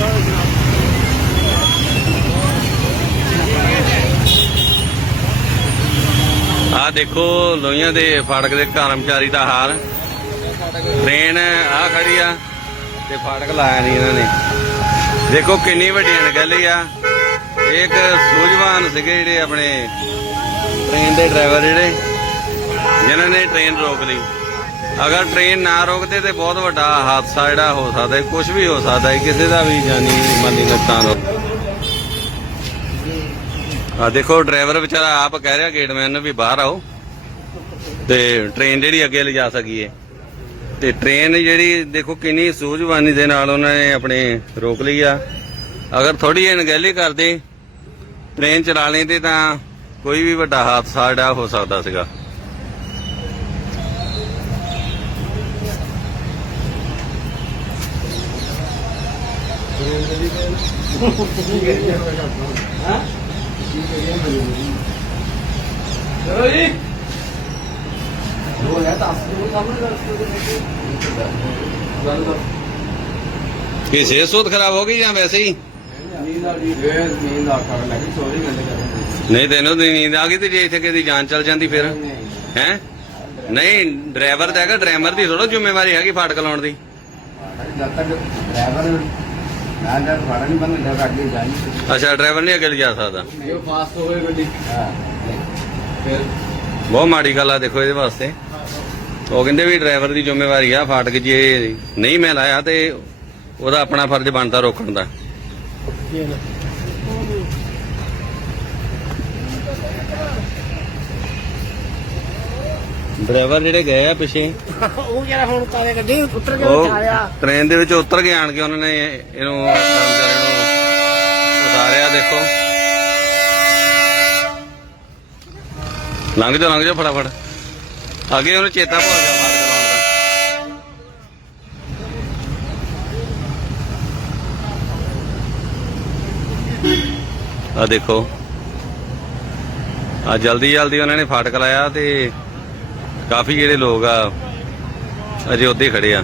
ਘੰਟਾ ਆ ਦੇਖੋ ਲੋਹੀਆਂ ਦੇ ਫਾਟਕ ਦੇ ਕਰਮਚਾਰੀ ਦਾ ਹਾਲ। ਟ੍ਰੇਨ ਆ ਖੜੀ ਆ ਤੇ ਫਾਟਕ ਲਾਇਆ ਨਹੀਂ ਇਹਨਾਂ ਨੇ। ਦੇਖੋ ਕਿੰਨੀ ਵੱਡੀ ਅਣਗਹਿਲੀ ਆ। ਇਹ ਇੱਕ ਸੂਝਵਾਨ ਸੀਗੇ ਜਿਹੜੇ ਆਪਣੇ ਟ੍ਰੇਨ ਦੇ ਡਰਾਈਵਰ ਜਿਹੜੇ, ਜਿਨ੍ਹਾਂ ਨੇ ਟ੍ਰੇਨ ਰੋਕ ਲਈ। ਅਗਰ ਟ੍ਰੇਨ ਨਾ ਰੋਕਦੇ ਤੇ ਬਹੁਤ ਵੱਡਾ ਹਾਦਸਾ ਜਿਹੜਾ ਹੋ ਸਕਦਾ ਹੈ ਕੁਝ ਵੀ ਹੋ ਸਕਦਾ ਹੈ, ਕਿਸੇ ਦਾ ਵੀ ਜਾਨੀ ਮਾਲੀ ਨੁਕਸਾਨ ਹੋ ਆ ਦੇਖੋ ਡਰਾਈਵਰ ਵਿਚਾਰਾ ਆਪ ਕਹਿ ਰਿਹਾ ਗੇਟਮੈਨ ਨੂੰ ਵੀ ਬਾਹਰ ਆਓ ਤੇ ਟ੍ਰੇਨ ਜਿਹੜੀ ਅੱਗੇ ਲਿਜਾ ਸਕੀਏ। ਤੇ ਟ੍ਰੇਨ ਜਿਹੜੀ ਦੇਖੋ ਕਿੰਨੀ ਸੂਝਵਾਨੀ ਦੇ ਨਾਲ ਉਹਨਾਂ ਨੇ ਆਪਣੇ ਰੋਕ ਲਈ ਆ। ਅਗਰ ਥੋੜੀ ਅਣਗਹਿਲੀ ਕਰਦੇ ਟ੍ਰੇਨ ਚਲਾ ਲੈਂਦੇ ਤਾਂ ਕੋਈ ਵੀ ਵੱਡਾ ਹਾਦਸਾ ਜਿਹੜਾ ਹੋ ਸਕਦਾ ਸੀਗਾ। ਚਲੋ ਜੀ ਉਹ ਹੈ ਤਾਂ ਅਸਲ ਸਾਹਮਣੇ ਗੱਲ ਕਰ ਕੀ ਸਿਹਤ ਸੂਤ ਖਰਾਬ ਹੋ ਗਈ ਜਾਂ ਵੈਸੇ ਹੀ? ਨੀਂਦ ਆ ਜੀ ਨੀਂਦ ਆ ਕਰ ਲੱਗੀ ਸੋਰੀ ਗੱਲ ਕਰ ਨਹੀਂ ਤੈਨੂੰ ਤੇ ਨੀਂਦ ਆ ਗਈ ਤੇ ਜੇ ਇੱਥੇ ਕਿਸੇ ਦੀ ਜਾਨ ਚਲ ਜਾਂਦੀ ਫਿਰ? ਹੈ? ਨਹੀਂ, ਡਰਾਈਵਰ ਦਾ ਹੈਗਾ, ਡਰਾਈਵਰ ਦੀ ਥੋੜਾ ਜ਼ਿੰਮੇਵਾਰੀ ਹੈਗੀ ਫਾਟਕ ਲਾਉਣ ਦੀ। ਜਦ ਤੱਕ ਡਰਾਈਵਰ ਅੱਛਾ ਡਰਾਈਵਰ ਨਹੀਂ ਅੱਗੇ ਲਿਜਾ ਸਕਦਾ? ਇਹ ਫਾਸਟ ਹੋਵੇ ਗੱਡੀ। ਹਾਂ। ਫਿਰ? ਬਹੁਤ ਮਾੜੀ ਗੱਲ ਆ ਦੇਖੋ ਇਹਦੇ ਵਾਸਤੇ। ਉਹ ਕਹਿੰਦੇ ਵੀ ਡਰਾਈਵਰ ਦੀ ਜ਼ਿੰਮੇਵਾਰੀ ਆ ਫਾਟਕ ਜੇ ਨਹੀਂ ਮੈਂ ਲਾਇਆ ਤੇ ਉਹਦਾ ਆਪਣਾ ਫਰਜ਼ ਬਣਦਾ ਰੋਕਣ ਦਾ। ਡਰਾਈਵਰ ਜਿਹੜੇ ਗਏ ਆ ਪਿੱਛੇ। ਉਹ ਜਿਹੜਾ ਹੁਣ ਕਾਲੇ ਗੱਡੀ ਉੱਤਰ ਕੇ ਉਤਾਰਿਆ। ਟ੍ਰੇਨ ਦੇ ਵਿੱਚ ਉਤਰ ਕੇ ਆਣ ਕੇ ਉਹਨਾਂ ਨੇ ਇਹਨੂੰ ਕਰਮਚਾਰੀ ਨੂੰ ਉਤਾਰਿਆ ਦੇਖੋ। ਲੰਘ ਜਾ ਲੰਘ ਜਾ ਫਟਾਫਟ। ਅੱਗੇ ਉਹਨੂੰ ਚੇਤਾ ਭੁੱਲ ਗਿਆ ਦਾ। ਆ ਦੇਖੋ। ਆ ਜਲਦੀ ਜਲਦੀ ਉਹਨਾਂ ਨੇ ਫਾਟਕ ਲਾਇਆ ਤੇ ਕਾਫੀ ਜਿਹੜੇ ਲੋਕ ਆ ਅਜੇ ਉੱਥੇ ਖੜੇ ਆ।